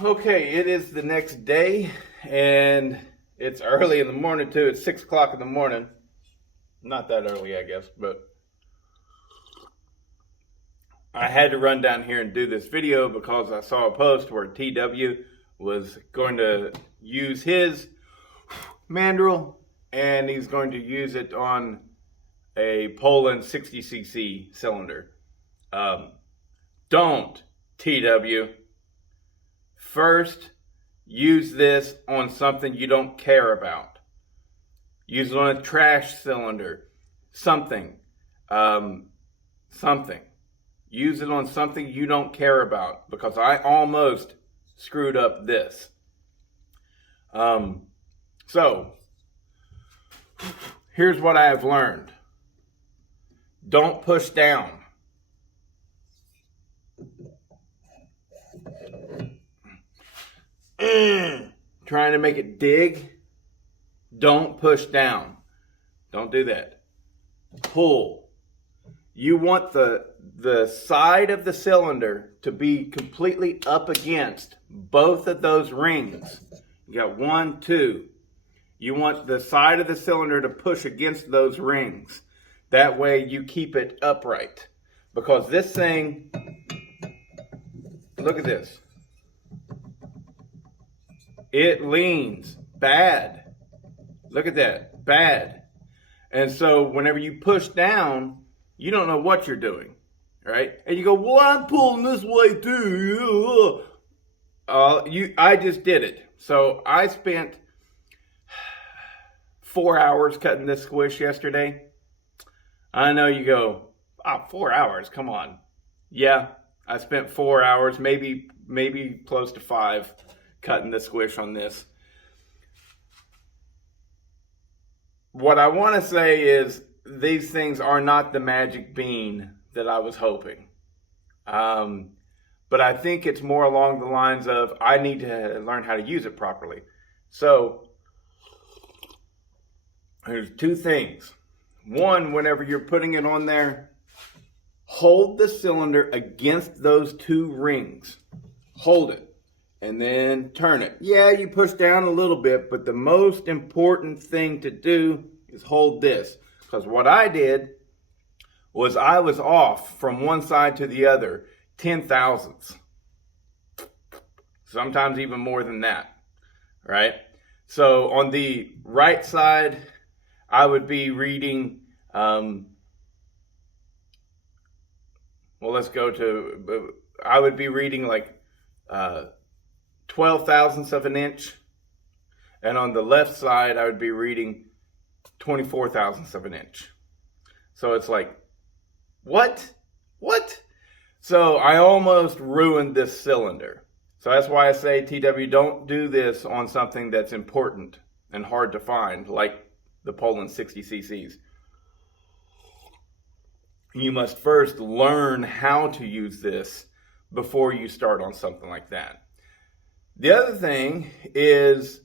Okay, it is the next day, and it's early in the morning too. It's 6 o'clock in the morning. Not that early, I guess, but I had to run down here and do this video because I saw a post where TW was going to use his mandrel, and he's going to use it on a Poland 60cc cylinder. Don't, TW. First, use this on something you don't care about. Use it on a trash cylinder. Something. Use it on something you don't care about, because I almost screwed up this. So, here's what I have learned. Don't push down. Trying to make it dig. Don't push down. Don't do that. Pull. You want the side of the cylinder to be completely up against both of those rings. You got 1, 2. You want the side of the cylinder to push against those rings. That way you keep it upright. Because this thing, look at this. It leans bad. Look at that, bad. And so whenever you push down, you don't know what you're doing, right? And you go, well, I'm pulling this way too. I just did it. So I spent 4 hours cutting this squish yesterday. I know you go, 4 hours, come on. Yeah, I spent 4 hours, maybe close to 5, cutting the squish on this. What I want to say is these things are not the magic bean that I was hoping. But I think it's more along the lines of I need to learn how to use it properly. So there's 2 things. One, whenever you're putting it on there, hold the cylinder against those 2 rings. Hold it. And then turn it. Yeah, you push down a little bit, but the most important thing to do is hold this. Because what I did was I was off from one side to the other 10 thousandths. Sometimes even more than that, right? So on the right side, I would be reading, I would be reading like 12 thousandths of an inch, and on the left side I would be reading 24 thousandths of an inch. So it's like, what? So I almost ruined this cylinder. So that's why I say, TW, don't do this on something that's important and hard to find, like the Poland 60cc's. You must first learn how to use this before you start on something like that. The other thing is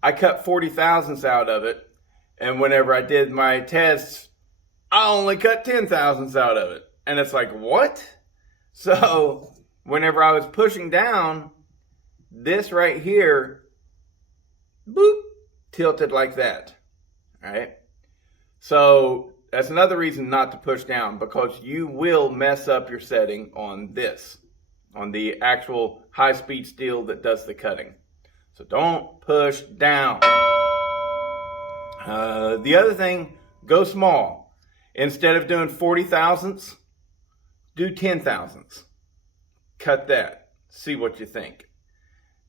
I cut 40 thousandths out of it, and whenever I did my tests, I only cut 10 thousandths out of it. And it's like, what? So whenever I was pushing down, this right here, boop, tilted like that, all right? So that's another reason not to push down, because you will mess up your setting on this, on the actual high-speed steel that does the cutting. So don't push down. The other thing, go small. Instead of doing 40 thousandths, do 10 thousandths. Cut that. See what you think.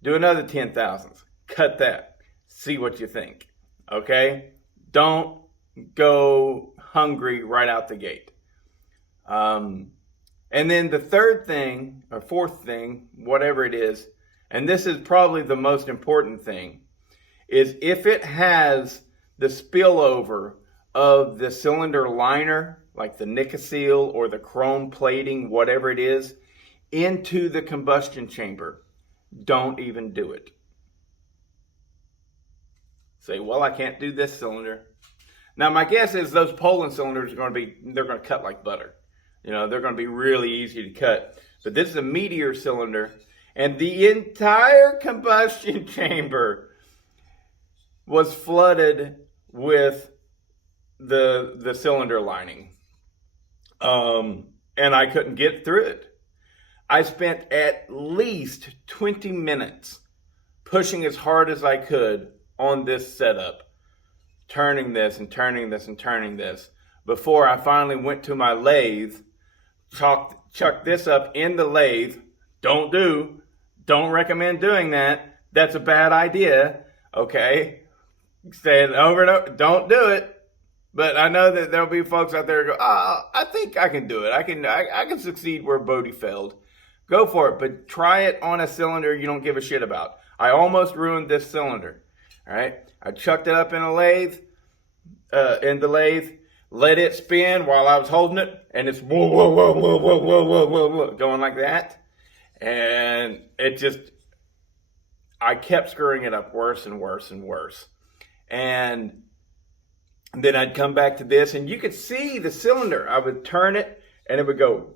Do another 10 thousandths. Cut that. See what you think. Okay? Don't go hungry right out the gate. And then the third thing, or fourth thing, whatever it is, and this is probably the most important thing, is if it has the spillover of the cylinder liner, like the Nicosil or the chrome plating, whatever it is, into the combustion chamber, don't even do it. Say, well, I can't do this cylinder. Now, my guess is those Poland cylinders are going to cut like butter. You know, they're going to be really easy to cut. But this is a Meteor cylinder, And the entire combustion chamber was flooded with the cylinder lining. And I couldn't get through it. I spent at least 20 minutes pushing as hard as I could on this setup, turning this and turning this and turning this, before I finally went to my lathe, chucked this up in the lathe. Don't recommend doing that. That's a bad idea, okay? Saying over and over, don't do it. But I know that there'll be folks out there who go, I think I can do it. I can succeed where Bodie failed. Go for it, but try it on a cylinder you don't give a shit about. I almost ruined this cylinder. All right, I chucked it up in the lathe, let it spin while I was holding it, and it's whoa, whoa, whoa, whoa, whoa, whoa, whoa, whoa, whoa, going like that, and it just, I kept screwing it up worse and worse and worse, and then I'd come back to this, and you could see the cylinder. I would turn it, and it would go.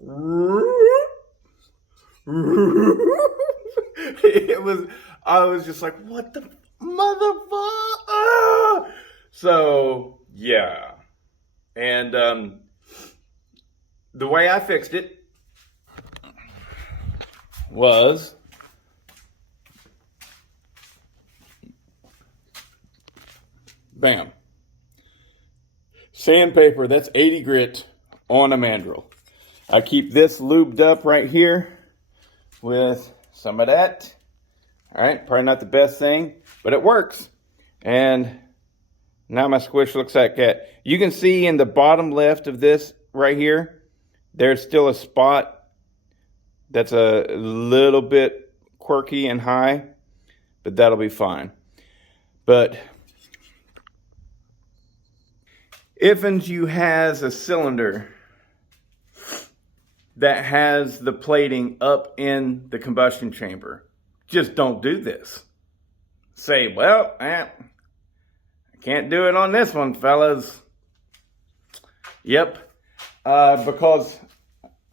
I was just like, what the motherfucker? So, yeah. And the way I fixed it was bam. Sandpaper, that's 80 grit on a mandrel. I keep this lubed up right here with some of that. All right, probably not the best thing, but it works. And now my squish looks like that. You can see in the bottom left of this right here, there's still a spot that's a little bit quirky and high, but that'll be fine. But if you has a cylinder that has the plating up in the combustion chamber, just don't do this. Say, well, I can't do it on this one, fellas. Yep. Because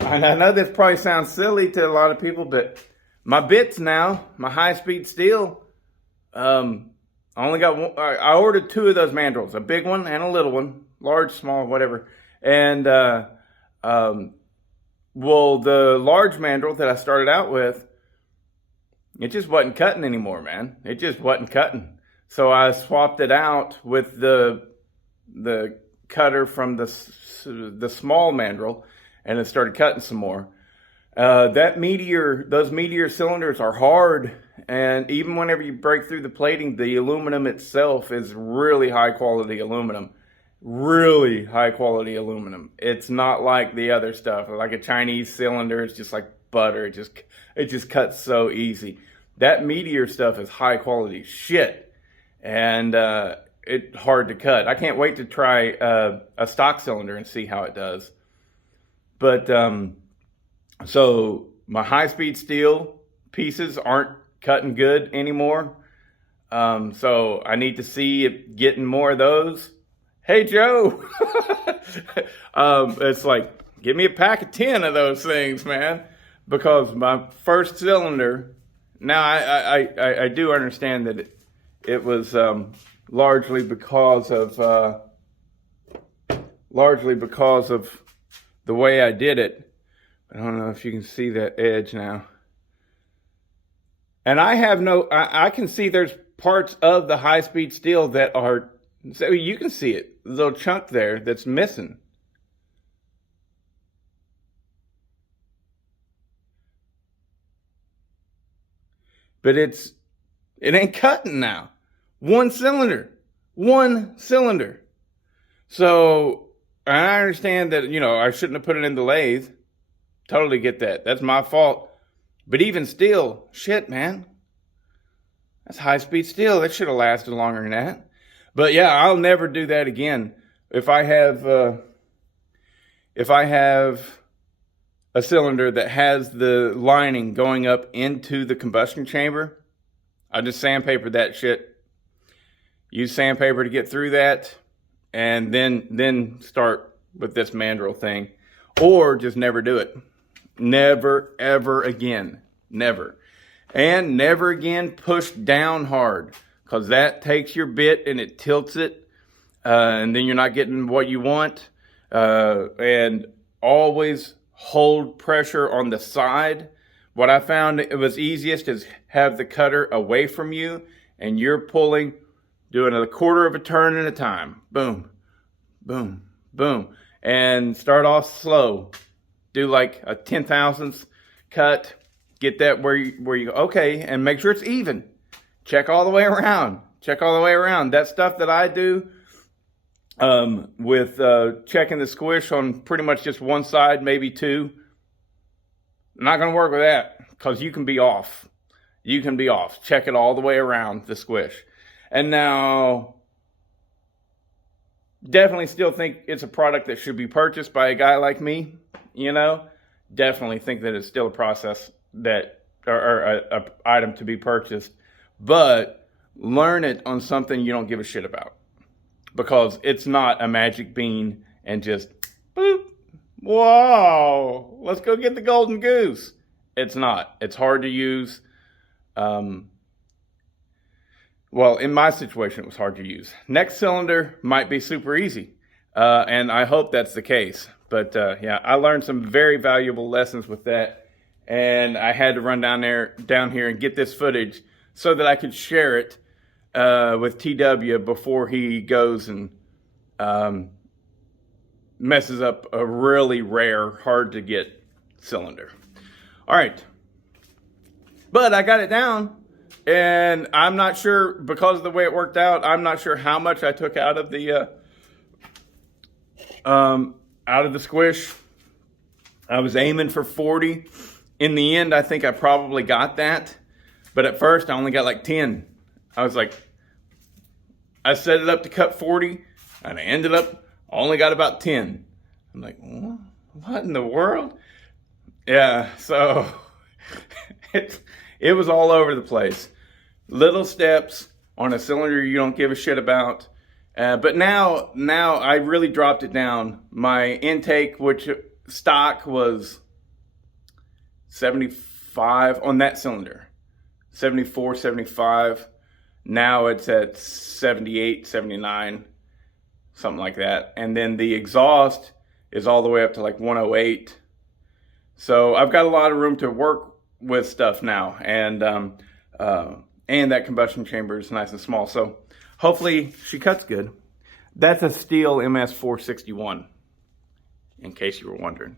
I know this probably sounds silly to a lot of people, but my bits now, my high-speed steel, I only got one. I ordered two of those mandrels, a big one and a little one, large, small, whatever. And well, the large mandrel that I started out with, it just wasn't cutting anymore, man. It just wasn't cutting. So I swapped it out with the cutter from the small mandrel, and it started cutting some more. Those Meteor cylinders are hard, and even whenever you break through the plating, the aluminum itself is really high quality aluminum. Really high quality aluminum. It's not like the other stuff. Like a Chinese cylinder, it's just like butter. It just cuts so easy. That Meteor stuff is high quality shit, and it's hard to cut. I can't wait to try a stock cylinder and see how it does. But so my high-speed steel pieces aren't cutting good anymore. So I need to see it getting more of those. Hey, Joe. It's like, give me a pack of 10 of those things, man. Because my first cylinder, now I do understand that it was largely because of the way I did it. I don't know if you can see that edge now. And I can see there's parts of the high-speed steel that are, so you can see it, a little chunk there that's missing. But it ain't cutting now. One cylinder. So I understand that, I shouldn't have put it in the lathe. Totally get that. That's my fault. But even still, shit, man. That's high-speed steel. That should have lasted longer than that. But yeah, I'll never do that again. If I have a cylinder that has the lining going up into the combustion chamber, I just sandpaper that shit. Use sandpaper to get through that, and then start with this mandrel thing. Or just never do it. Never, ever again. Never. And never again push down hard, because that takes your bit and it tilts it, and then you're not getting what you want. And always hold pressure on the side. What I found it was easiest is have the cutter away from you and you're pulling, doing a quarter of a turn at a time. Boom, boom, boom. And start off slow. Do like a 10,000th cut. Get that where you go, okay, and make sure it's even. Check all the way around. Check all the way around. That stuff that I do with checking the squish on pretty much just one side, maybe two. Not going to work with that, because you can be off. You can be off. Check it all the way around the squish. And now, definitely still think it's a product that should be purchased by a guy like me. You know, definitely think that it's still a process that, or a item to be purchased. But learn it on something you don't give a shit about. Because it's not a magic bean and just, boop, whoa, let's go get the golden goose. It's not. It's hard to use. Well, in my situation, it was hard to use. Next cylinder might be super easy. And I hope that's the case. But yeah, I learned some very valuable lessons with that. And I had to run down here and get this footage so that I could share it with TW before he goes and messes up a really rare, hard to get cylinder. All right. But I got it down, and I'm not sure, because of the way it worked out, I'm not sure how much I took out of the squish. I was aiming for 40. In the end, I think I probably got that. But at first, I only got like 10. I was like, I set it up to cut 40, and I ended up, only got about 10. I'm like, what in the world? Yeah, so it was all over the place. Little steps on a cylinder you don't give a shit about. But now I really dropped it down. My intake, which stock was 75 on that cylinder. 74, 75. Now it's at 78, 79, something like that. And then the exhaust is all the way up to like 108. So I've got a lot of room to work with stuff now. And that combustion chamber is nice and small. So hopefully she cuts good. That's a steel MS 461, in case you were wondering.